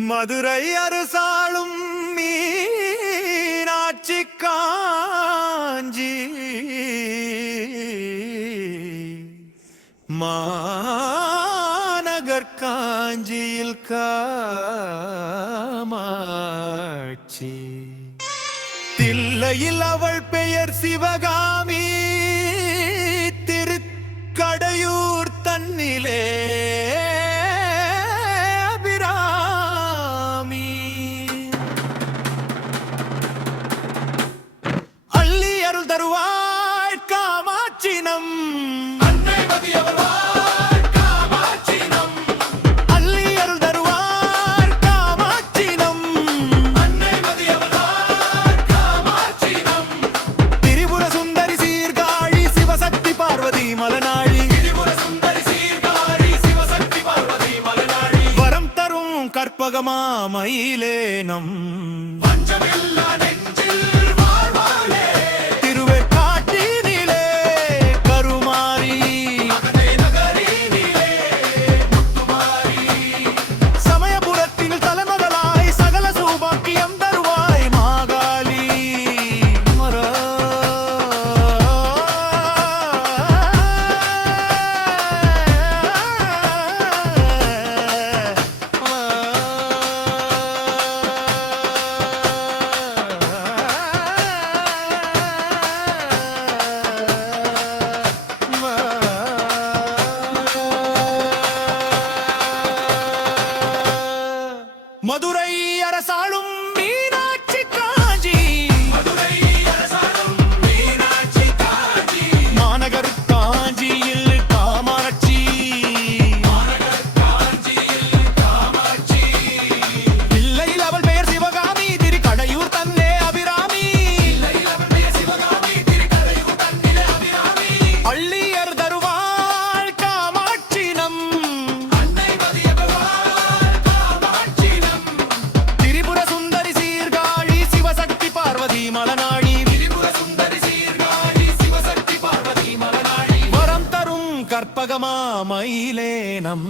மதுரை அரசாளும் மீனாட்சி காஞ்சி மாநகர் காஞ்சியில் காமாட்சி தில்லையில் அவள் பெயர் சிவகாமி திருக்கடையூர் தன்னிலே தருவாய் காமாட்சினம் அன்னை மதியவளாய் காமாட்சினம் அள்ளி அருள் தருவாய் காமாட்சினம் அன்னை மதியவளாய் காமாட்சினம் திரிபுர சுந்தரி சீர்காழி சிவசக்தி பார்வதி மலநாழி திரிபுர சுந்தரி சீர்காழி சிவசக்தி பார்வதி மலநாழி வரம் தரும் கற்பகமா மயிலேனம் பஞ்சமெல்லா நெஞ்சில் வாழ்வாளே மதுரை அரசாளும் மீனாட்சி காஞ்சி மதுரை அரசாளும் மீனாட்சி காஞ்சி மாநகர் காஞ்சியில் காமாட்சி மாநகர் காஞ்சியில் காமாட்சி தில்லையில் அவள் பெயர் சிவகாமி திருக்கடையூர் தன்னே அபிராமி தில்லையில் அவள் பெயர் சிவகாமி திருக்கடையூர் தன்னிலே அபிராமி அள்ளியர் தருவாள் காமாட்சினம் அன்னை மதியவளாய் மலநாழி திரிபுர சுந்தரி சீர்காழி சிவசக்தி பார்வதி மலநாழி வரம் தரும் கற்பகமா மயிலேனம்